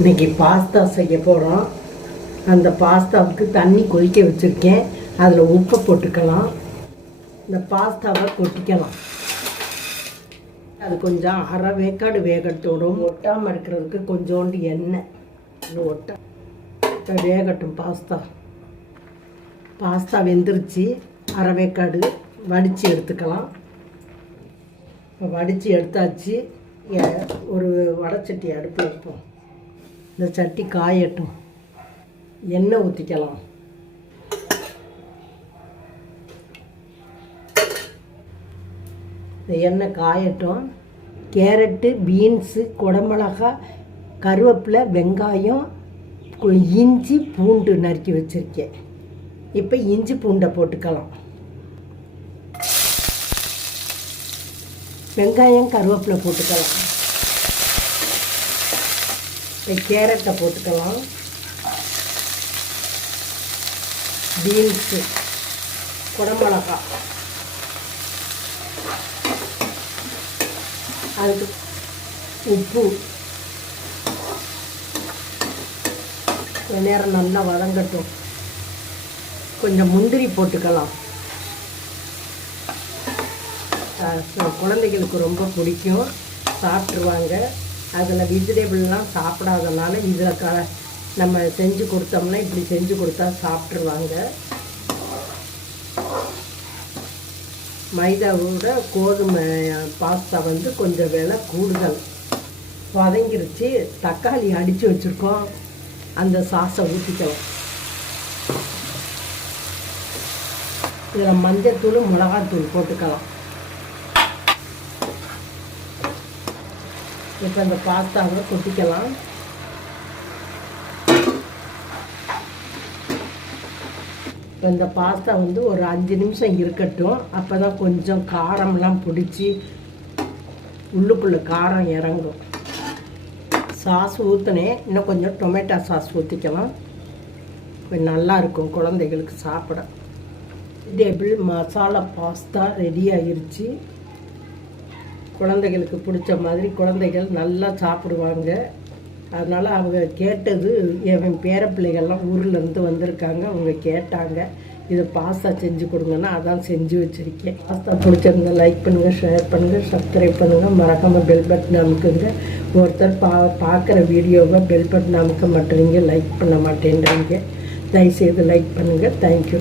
இன்றைக்கி பாஸ்தா செய்ய போகிறோம் அந்த பாஸ்தாவுக்கு தண்ணி கொதிக்க வச்சுருக்கேன். அதில் உப்பை போட்டுக்கலாம். இந்த பாஸ்தாவை கொட்டிக்கலாம் அது கொஞ்சம் அரை வேக்காடு வேகட்டோடும் ஒட்டாமல் இருக்கிறதுக்கு கொஞ்சோண்டு எண்ணெய். ஒட்ட. வேகட்டும் பாஸ்தா. பாஸ்தா வெந்துருச்சு. அரை வேக்காடு வடித்து எடுத்துக்கலாம். இப்போ வடித்து எடுத்தாச்சு. ஒரு வடச்சட்டி அடுப்பு வைப்போம். இந்த சட்டி காயட்டும். எண்ணெய் ஊற்றிக்கலாம் இந்த எண்ணெய் காயட்டும். கேரட்டு பீன்ஸு குடமிளகா கருவேப்பிலை வெங்காயம் இஞ்சி பூண்டு நறுக்கி வச்சுருக்கேன். இப்போ இஞ்சி பூண்டை போட்டுக்கலாம். வெங்காயம் கருவேப்பிலை போட்டுக்கலாம். கேரட்டை போட்டுக்கலாம். பீன்ஸு குடமிளகா. அதுக்கு உப்பு. நேரம் நல்லா வதங்கட்டும். கொஞ்சம் முந்திரி போட்டுக்கலாம். குழந்தைகளுக்கு ரொம்ப பிடிக்கும். சாப்பிட்ருவாங்க அதில் வெஜிடபிள்லாம் சாப்பிடாதனால இதில் க நம்ம செஞ்சு கொடுத்தோம்னா இப்படி செஞ்சு கொடுத்தா சாப்பிட்ருவாங்க மைதாவோட கோதுமை பாஸ்தா வந்து கொஞ்சம் விலை கூடுதல். வதங்கிருச்சு. தக்காளி அடித்து வச்சுருக்கோம். அந்த சாஸை ஊற்றிக்கலாம் இதில் மஞ்சத்தூள் மிளகாத்தூள் போட்டுக்கலாம். இப்போ அந்த பாஸ்தாவை கொட்டிக்கலாம். இப்போ இந்த பாஸ்தா வந்து ஒரு அஞ்சு நிமிஷம் இருக்கட்டும். அப்போ தான் கொஞ்சம் காரம்லாம் பிடிச்சி உள்ளுக்குள்ளே காரம் இறங்கும். சாஸ் ஊற்றுனேன் இன்னும் கொஞ்சம் டொமேட்டோ சாஸ் ஊற்றிக்கலாம் கொஞ்சம் நல்லா இருக்கும் குழந்தைகளுக்கு சாப்பிட. டேபிள் மசாலா பாஸ்தா ரெடி ஆகிருச்சு குழந்தைகளுக்கு பிடிச்ச மாதிரி குழந்தைகள் நல்லா சாப்பிடுவாங்க. அதனால் அவங்க கேட்டது என் பேர பிள்ளைகள்லாம் ஊர்லேருந்து வந்திருக்காங்க அவங்க கேட்டாங்க. இது பாஸ்தா செஞ்சு கொடுங்கன்னா அதான் செஞ்சு வச்சுருக்கேன். பாஸ்தா பிடிச்சிருந்தா லைக் பண்ணுங்கள் ஷேர் பண்ணுங்கள் சப்ஸ்கிரைப் பண்ணுங்கள் மறக்காமல் பெல் பட்டன் அமுக்குங்க. ஒருத்தர் பா பார்க்குற வீடியோவை பெல் பட்டன் அமுக்க மாட்டேறீங்க லைக் பண்ண மாட்டேன்றீங்க. தயவுசெய்து லைக் பண்ணுங்கள் தேங்க்யூ